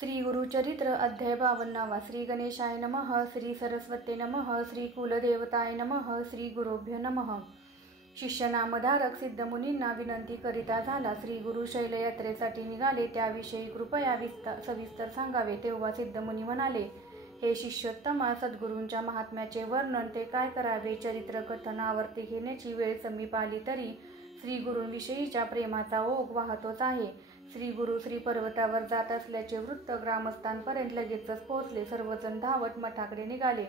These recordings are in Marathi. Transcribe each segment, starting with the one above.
श्री गुरुचरित्र अध्याय 52. श्री गणेशाय नमः. श्री सरस्वते नमः. श्री कुलदेवताय नमः. श्री गुरुभ्यो नमः. शिष्य नामधारक सिद्धमुनींना विनंती करिता झाला. श्री गुरु शैलयात्रेसाठी निघाले, त्याविषयी कृपया सविस्तर सांगावे. तेव्हा सिद्धमुनी म्हणाले, हे शिष्योत्तमा, सद्गुरूंच्या महात्म्याचे वर्णन ते काय करावे. चरित्र कथनावरती घेण्याची वेळ समीप आली तरी श्री गुरूंविषयीच्या प्रेमाचा ओघ वाहतोच आहे. श्री गुरु श्री पर्वतावर जात असल्याचे वृत्त ग्रामस्थांपर्यंत लगेचच पोहोचले. सर्वजण धावत मठाकडे निघाले.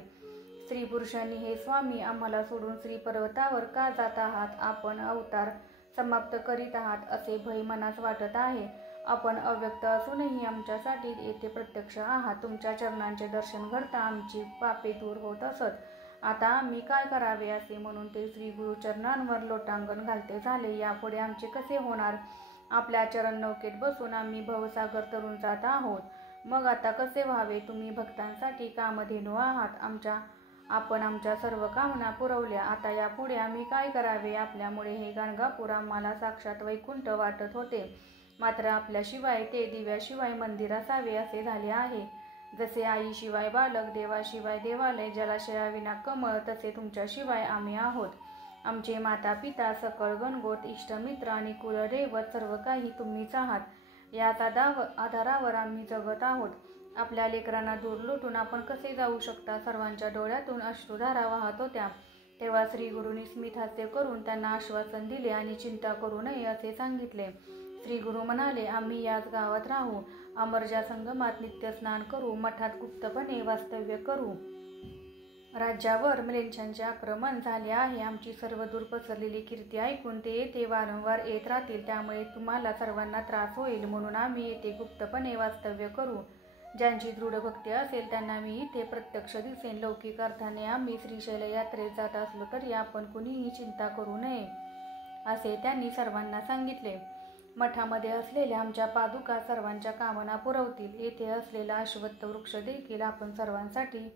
स्त्री पुरुषांनी, हे स्वामी, आम्हाला सोडून श्री पर्वतावर का जात आहात? आपण अवतार समाप्त करीत आहात असे भय मनास वाटत आहे. आपण अव्यक्त असूनही आमच्यासाठी येथे प्रत्यक्ष आहात. तुमच्या चरणांचे दर्शन घडता आमची पापे दूर होत असत. आता आम्ही काय करावे? असे म्हणून ते श्री गुरु चरणांवर लोटांगण घालते झाले. यापुढे आमचे कसे होणार? आपल्या चरण नौकेत बसून आम्ही भवसागर तरून जात आहोत. मग आता कसे व्हावे? तुम्ही भक्तांसाठी कामधेनू आहात. आपण आमच्या सर्व कामना पुरवल्या. आता यापुढे आम्ही काय करावे? आपल्यामुळे हे गाणगापूर आम्हाला साक्षात वैकुंठ वाटत होते. मात्र आपल्याशिवाय ते दिव्याशिवाय मंदिर असावे असे झाले आहे. जसे आईशिवाय बालक, देवाशिवाय देवालय, जलाशयाविना कमळ, तसे तुमच्याशिवाय आम्ही आहोत. आमचे माता पिता, सकळ गणगोत, इष्टमित्र आणि कुलदैवत सर्व काही तुम्हीच आहात. याच आधारावर आम्ही जगत आहोत. आपल्या लेकरांना दूर लुटून आपण कसे जाऊ शकता? सर्वांच्या डोळ्यातून अश्रुधारा वाहत होत्या. तेव्हा श्री गुरूंनी स्मित हास्य करून त्यांना आश्वासन दिले आणि चिंता करू नये असे सांगितले. श्री गुरु म्हणाले, आम्ही याच गावात राहू. अमरजा संगमात नित्य स्नान करू. मठात गुप्तपणे वास्तव्य करू. राज्यावर म्लेच्छांचे आक्रमण झाले आहे. आमची सर्व दूर पसरलेली कीर्ती ऐकून ते येथे वारंवार येत राहतील. त्यामुळे तुम्हाला सर्वांना त्रास होईल. म्हणून आम्ही येथे गुप्तपणे वास्तव्य करू. ज्यांची दृढ भक्ती असेल त्यांना मी इथे प्रत्यक्ष दिसेन. लौकिक अर्थाने आम्ही श्रीशैल यात्रेत जात असलो तरी आपण कुणीही चिंता करू नये असे त्यांनी सर्वांना सांगितले. मठामध्ये असलेल्या आमच्या पादुका सर्वांच्या कामना पुरवतील. येथे असलेला अश्वत्थ वृक्ष देखील आपण सर्वांसाठी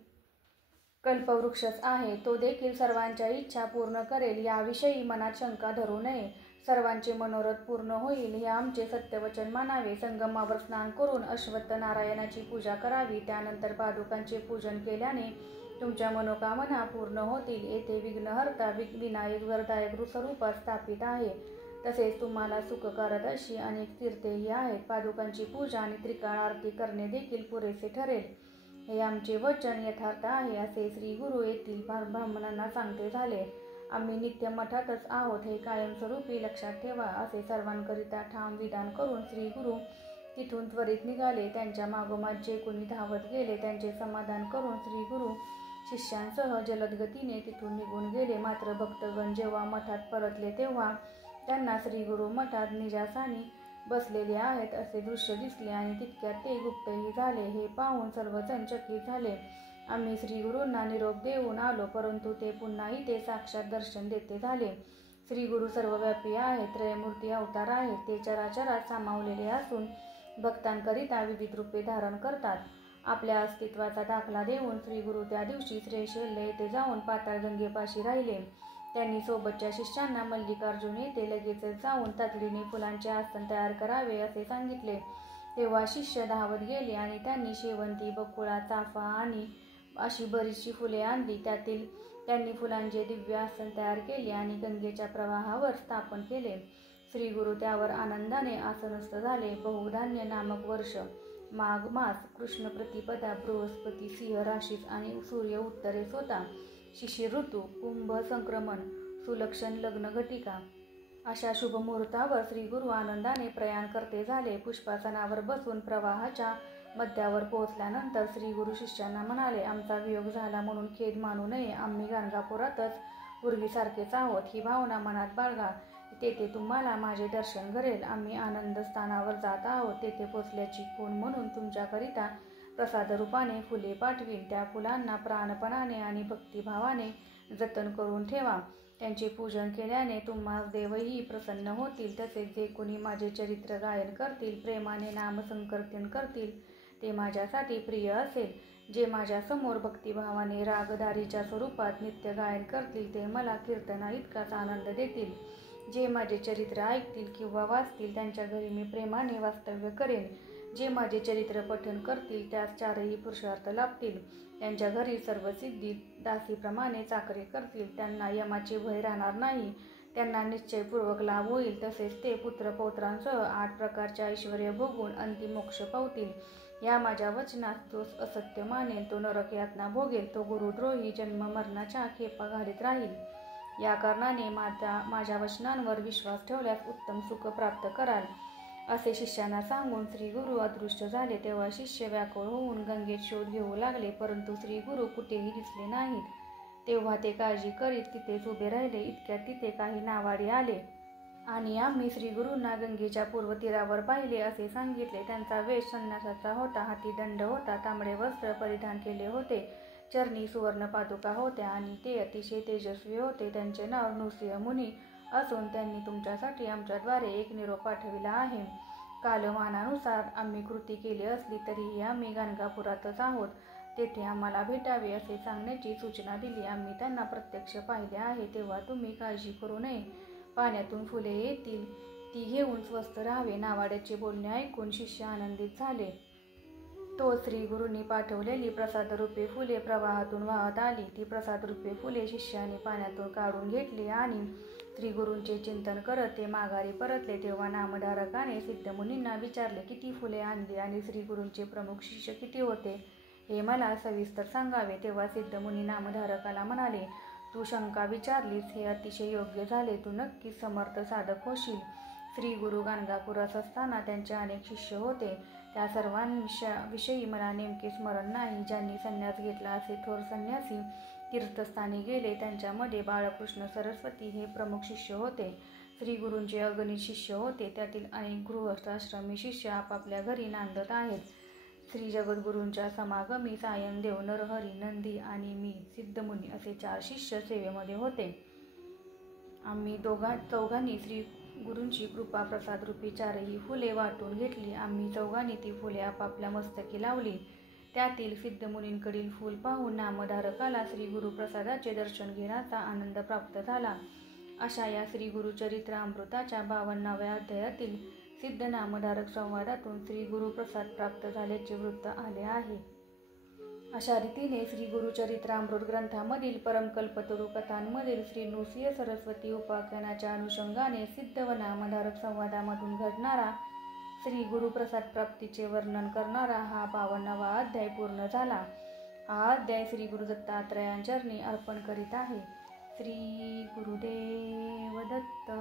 कल्पवृक्षच आहे. तो देखील सर्वांच्या इच्छा पूर्ण करेल. याविषयी मनात शंका धरू नये. सर्वांचे मनोरथ पूर्ण होईल हे आमचे सत्यवचन मानावे. संगमावर स्नान करून अश्वत्थ नारायणाची पूजा करावी. त्यानंतर पादुकांचे पूजन केल्याने तुमच्या मनोकामना पूर्ण होतील. येथे विघ्नहर्ता विनायक वरदायक स्वरूपात स्थापित आहे. तसेच तुम्हाला सुखकारक अशी अनेक तीर्थेही आहेत. पादुकांची पूजा आणि त्रिकाळ आरती करणे देखील पुरेसे ठरेल. हे आमचे वचन यथार्थ आहे असे श्री गुरु येथील ब्राह्मणांना सांगते झाले. आम्ही नित्य मठातच आहोत हे कायमस्वरूपी लक्षात ठेवा असे सर्वांकरिता ठाम विधान करून श्री गुरु तिथून त्वरित निघाले. त्यांच्या मागोमाग जे कोणी धावत गेले त्यांचे समाधान करून श्री गुरु शिष्यांसह जलद गतीने तिथून निघून गेले. मात्र भक्तगण जेव्हा मठात परतले तेव्हा त्यांना श्री गुरु मठात निजासाने बसलेले आहेत असे दृश्य दिसले आणि तितक्यात ते गुप्तही झाले. हे पाहून सर्वजण चकित झाले. आम्ही श्री गुरूंना निरोप देऊन आलो, परंतु ते पुन्हाही ते साक्षात दर्शन देते झाले. श्री गुरु सर्वव्यापी आहेत. त्रयमूर्ती अवतार आहेत. ते चराचरात सामावलेले असून भक्तांकरिता विविध रूपे धारण करतात. आपल्या अस्तित्वाचा दाखला देऊन श्री गुरु त्या दिवशी श्रीशैल येथे जाऊन पाताळगंगेपाशी राहिले. त्यांनी सोबतच्या शिष्यांना मल्लिकार्जुन येथे लगेचच जाऊन तातडीने फुलांचे आसन तयार करावे असे सांगितले. तेव्हा शिष्य धावत गेले आणि त्यांनी शेवंती, बकुळा, चाफा आणि अशी बरीचशी फुले आणली. त्यातील त्यांनी फुलांचे दिव्य आसन तयार केले आणि गंगेच्या प्रवाहावर स्थापन केले. श्री गुरु त्यावर आनंदाने आसनस्थ झाले. बहुधान्य नामक वर्ष, माघ मास, कृष्ण प्रतिपदा, बृहस्पती सिंह राशीस आणि सूर्य उत्तरेस होता. शिशिर ऋतू, कुंभ संक्रमण, सुलक्षण लग्न घटिका अशा शुभ मुहूर्तावर श्री गुरु आनंदाने प्रयाण करते झाले. पुष्पासनावर बसून प्रवाहाच्या मध्यावर पोहोचल्यानंतर श्री गुरु शिष्यांना म्हणाले, आमचा वियोग झाला म्हणून खेद मानू नये. आम्ही गाणगापुरातच पूर्वीसारखेच आहोत ही भावना मनात बाळगा. तेथे तुम्हाला माझे दर्शन घडेल. आम्ही आनंद स्थानावर जात आहोत. तेथे पोचल्याची खूण म्हणून तुमच्याकरिता प्रसाद रूपाने फुले पाठवीन. त्या फुलांना प्राणपणाने आणि भक्तिभावाने जतन करून ठेवा. त्यांचे पूजन केल्याने तुम्हास देवही प्रसन्न होतील. तसेच जे कोणी माझे चरित्र गायन करतील, प्रेमाने नामसंकीर्तन करतील ते माझ्यासाठी प्रिय असेल. जे माझ्यासमोर भक्तिभावाने रागदारीच्या स्वरूपात नित्य गायन करतील ते मला कीर्तना इतकाच आनंद देतील. जे माझे चरित्र ऐकतील किंवा वाचतील त्यांच्या घरी मी प्रेमाने वास्तव्य करेन. जे माझे चरित्र पठन करतील त्यास चारही पुरुषार्थ लाभतील. त्यांच्या घरी सर्व सिद्धी दासीप्रमाणे चाकरी करतील. त्यांना यमाचे भय राहणार नाही. त्यांना निश्चयपूर्वक लाभ होईल. तसेच ते पुत्रपौत्रांसह 8 प्रकारचे ऐश्वर्य भोगून अंतिम मोक्ष पावतील. या माझ्या वचनास जो असत्य मानेल तो नरक यातना भोगेल. तो गुरुद्रोही जन्म मरणाच्या खेपा घालीत राहील. या कारणाने माझ्या वचनांवर विश्वास ठेवल्यास उत्तम सुख प्राप्त कराल. असे शिष्यांना सांगून श्री गुरु अदृश्य झाले. तेव्हा शिष्य व्याकुळ होऊन गंगेत शोध घेऊ लागले, परंतु श्री गुरु कुठेही दिसले नाहीत. तेव्हा ते काळजी करीत तिथेच उभे राहिले. इतक्यात तिथे काही नावाडी आले आणि आम्ही श्री गुरूंना गंगेच्या पूर्व तीरावर पाहिले असे सांगितले. त्यांचा वेश संन्यासाचा होता. हाती दंड होता. तांबडे वस्त्र परिधान केले होते. चरणी सुवर्ण पादुका होत्या आणि ते अतिशय तेजस्वी होते. त्यांचे नाव नृसिंह मुनी असून त्यांनी तुमच्यासाठी आमच्याद्वारे एक निरोप पाठविला आहे. कालमानानुसार आम्ही कृती केली असली तरीही आम्ही गाणगापुरातच आहोत. तेथे आम्हाला भेटावे असे सांगण्याची सूचना दिली. आम्ही त्यांना प्रत्यक्ष पाहिले आहे. तेव्हा तुम्ही काळजी करू नये. पाण्यातून फुले येतील, ती घेऊन स्वस्थ राहावे. नावाड्याचे बोलणे ऐकून शिष्य आनंदित झाले. तो श्री गुरूंनी पाठवलेली प्रसादरूपी फुले प्रवाहातून वाहत आली. ती प्रसादरूपी फुले शिष्याने पाण्यातून काढून घेतली आणि श्री गुरूंचे चिंतन करत ते माघारी परतले. तेव्हा नामधारकाने सिद्धमुनींना विचारले, किती फुले आणली आणि श्री गुरूंचे प्रमुख शिष्य किती होते हे मला सविस्तर सांगावे. तेव्हा सिद्धमुनी नामधारकाला म्हणाले, तू शंका विचारलीस हे अतिशय योग्य झाले. तू नक्कीच समर्थ साधक होशील. श्री गुरु गाणगापुरात असताना त्यांचे अनेक शिष्य होते. त्या सर्वांविषयी मला नेमके स्मरण नाही. ज्यांनी संन्यास घेतला असे थोर संन्यासी तीर्थस्थानी गेले. त्यांच्यामध्ये बाळकृष्ण सरस्वती हे प्रमुख शिष्य होते. श्री गुरूंचे अगणित शिष्य होते. त्यातील अनेक गृहस्थाश्रमी शिष्य आपापल्या घरी नांदत आहेत. श्री जगद्गुरूंच्या समागमी सायनदेव, नरहरी, नंदी आणि मी सिद्धमुनी असे 4 शिष्य सेवेमध्ये होते. आम्ही चौघांनी श्री गुरूंची कृपा प्रसादरूपी 4ही फुले वाटून घेतली. आम्ही चौघांनी ती फुले आपापल्या मस्तकी लावली. त्यातील सिद्धमुनींकडील फूल पाहून नामधारकाला श्री गुरुप्रसादाचे दर्शन घेण्याचा आनंद प्राप्त झाला. अशा या श्री गुरुचरित्रामृताच्या 52व्या अध्यायातील सिद्ध नामधारक संवादातून श्री गुरुप्रसाद प्राप्त झाल्याचे वृत्त आले आहे. अशा रीतीने श्री गुरुचरित्रामृत ग्रंथामधील परमकल्पतरू कथांमधील श्री नृसिंह सरस्वती उपाख्यानाच्या अनुषंगाने सिद्ध व नामधारक संवादामधून घडणारा श्री गुरुप्रसाद प्राप्तीचे वर्णन करणारा हा 52वा अध्याय पूर्ण झाला. हा अध्याय श्री गुरु दत्तात्रयांचरणी अर्पण करीत आहे. श्री गुरुदेव दत्त.